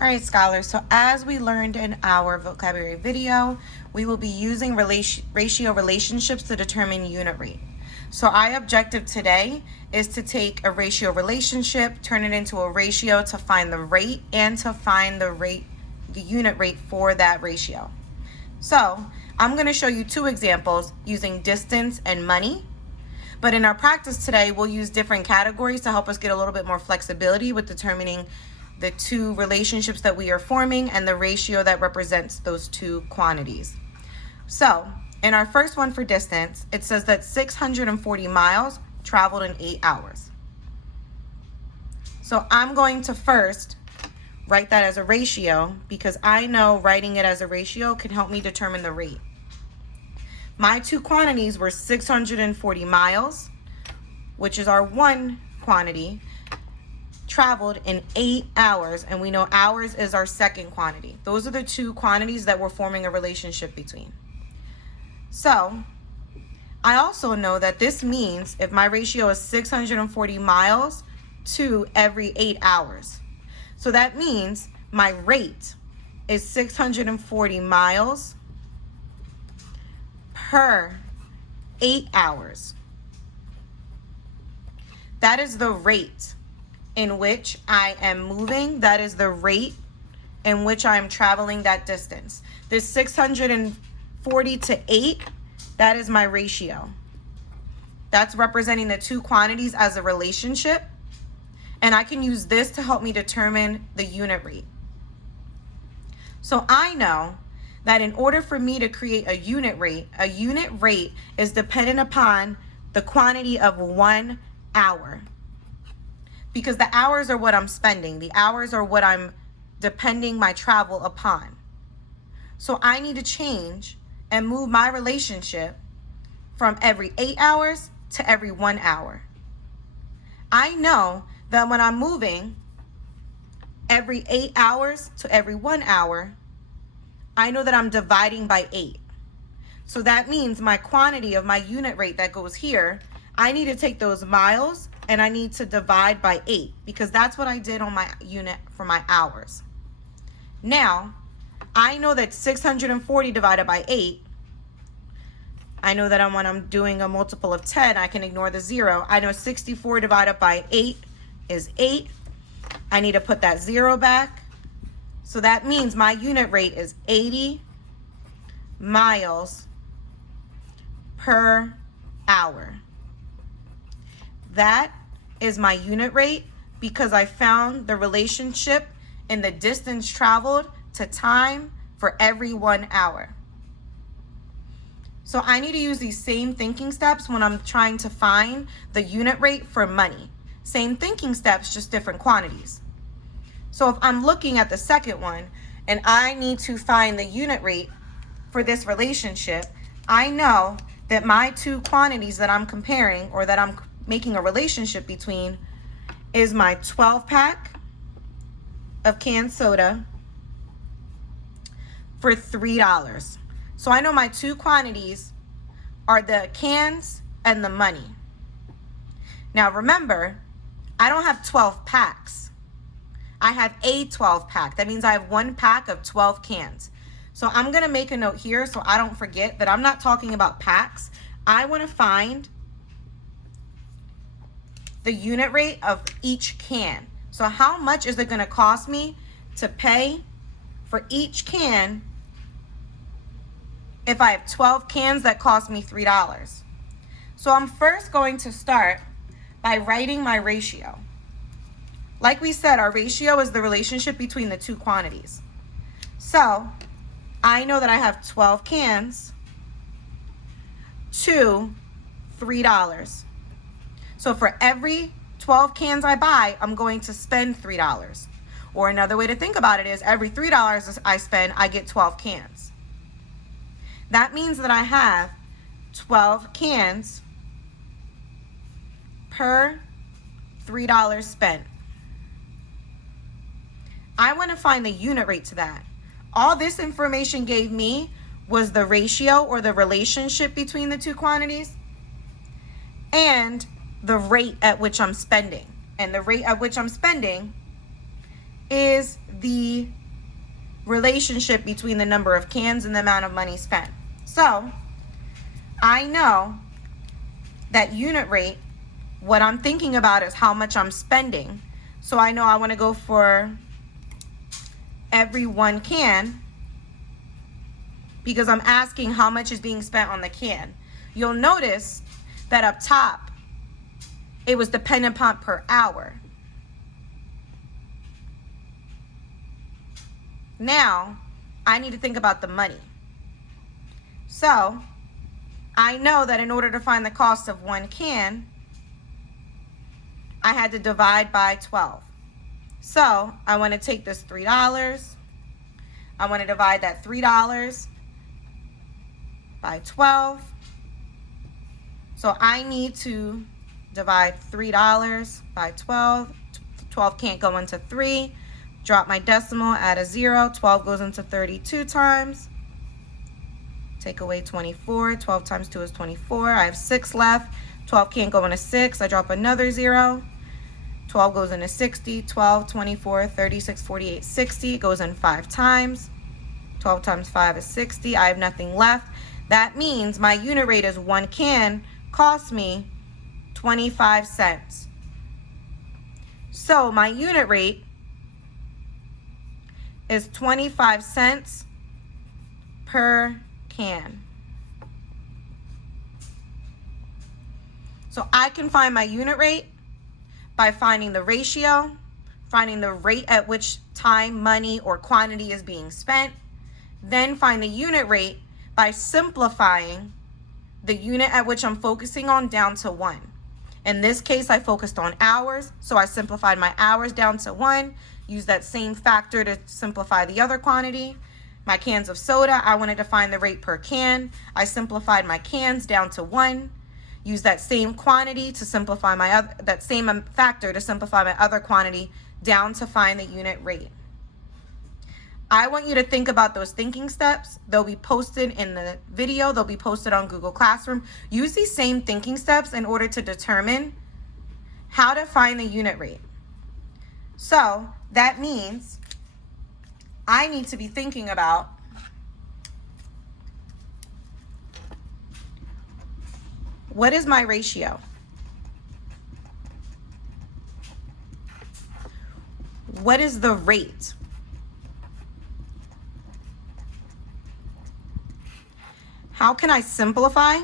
All right, scholars, so as we learned in our vocabulary video, we will be using ratio relationships to determine unit rate. So our objective today is to take a ratio relationship, turn it into a ratio to find the rate and to find the unit rate for that ratio. So I'm going to show you two examples using distance and money. But in our practice today, we'll use different categories to help us get a little bit more flexibility with determining the two relationships that we are forming and the ratio that represents those two quantities. So in our first one for distance, it says that 640 miles traveled in 8 hours. So I'm going to first write that as a ratio because I know writing it as a ratio can help me determine the rate. My two quantities were 640 miles, which is our one quantity, traveled in 8 hours, and we know hours is our second quantity. Those are the two quantities that we're forming a relationship between. So I also know that this means if my ratio is 640 miles to every 8 hours. So that means my rate is 640 miles per 8 hours. That is the rate in which I am moving. That is the rate in which I am traveling that distance. This 640 to 8, that is my ratio. That's representing the two quantities as a relationship. And I can use this to help me determine the unit rate. So I know that in order for me to create a unit rate is dependent upon the quantity of 1 hour. Because the hours are what I'm spending. The hours are what I'm depending my travel upon. So I need to change and move my relationship from every 8 hours to every 1 hour. I know that when I'm moving every 8 hours to every 1 hour, I know that I'm dividing by 8. So that means my quantity of my unit rate that goes here, I need to take those miles and I need to divide by 8 because that's what I did on my unit for my hours. Now, I know that 640 divided by 8, I know that when I'm doing a multiple of 10, I can ignore the 0. I know 64 divided by 8 is 8. I need to put that 0 back. So that means my unit rate is 80 miles per hour. That is my unit rate because I found the relationship in the distance traveled to time for every 1 hour. So I need to use these same thinking steps when I'm trying to find the unit rate for money. Same thinking steps, just different quantities. So if I'm looking at the second one and I need to find the unit rate for this relationship, I know that my two quantities that I'm comparing or that I'm making a relationship between is my 12 pack of canned soda for $3. So I know my two quantities are the cans and the money. Now remember, I don't have 12 packs. I have a 12 pack. That means I have 1 pack of 12 cans. So I'm going to make a note here so I don't forget that I'm not talking about packs. I want to find the unit rate of each can. So how much is it going to cost me to pay for each can if I have 12 cans that cost me $3? So I'm first going to start by writing my ratio. Like we said, our ratio is the relationship between the two quantities. So I know that I have 12 cans to $3. So for every 12 cans I buy, I'm going to spend $3. Or another way to think about it is every $3 I spend, I get 12 cans. That means that I have 12 cans per $3 spent. I want to find the unit rate to that. All this information gave me was the ratio or the relationship between the two quantities and the rate at which I'm spending. And the rate at which I'm spending is the relationship between the number of cans and the amount of money spent. So I know that unit rate, what I'm thinking about is how much I'm spending. So I know I want to go for every 1 can because I'm asking how much is being spent on the can. You'll notice that up top, it was dependent upon per hour. Now, I need to think about the money. So, I know that in order to find the cost of 1 can, I had to divide by 12. So, I want to take this $3. I want to divide that $3 by 12. So, I need to divide $3 by 12. 12 can't go into 3. Drop my decimal, add a 0. 12 goes into 32 times. Take away 24. 12 times 2 is 24. I have 6 left. 12 can't go into 6. I drop another 0. 12 goes into 60. 12, 24, 36, 48, 60. It goes in 5 times. 12 times 5 is 60. I have nothing left. That means my unit rate is 1 can cost me 25 cents. So my unit rate is 25 cents per can. So I can find my unit rate by finding the ratio, finding the rate at which time, money, or quantity is being spent, then find the unit rate by simplifying the unit at which I'm focusing on down to 1. In this case, I focused on hours, so I simplified my hours down to 1. Use that same factor to simplify the other quantity. My cans of soda, I wanted to find the rate per can. I simplified my cans down to 1. Use that same quantity to simplify that same factor to simplify my other quantity down to find the unit rate. I want you to think about those thinking steps. They'll be posted in the video. They'll be posted on Google Classroom. Use these same thinking steps in order to determine how to find the unit rate. So that means I need to be thinking about what is my ratio? What is the rate? How can I simplify?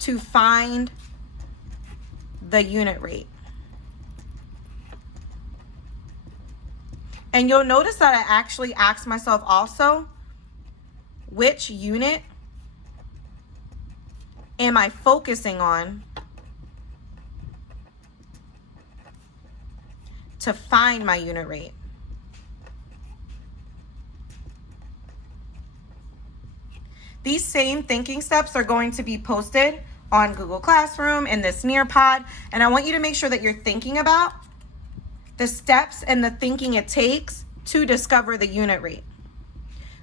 To find the unit rate. And you'll notice that I actually asked myself also, which unit am I focusing on to find my unit rate? These same thinking steps are going to be posted on Google Classroom in this Nearpod, and I want you to make sure that you're thinking about the steps and the thinking it takes to discover the unit rate.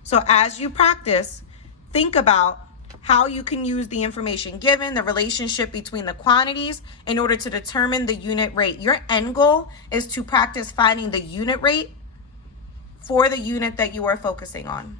So as you practice, think about how you can use the information given, the relationship between the quantities in order to determine the unit rate. Your end goal is to practice finding the unit rate for the unit that you are focusing on.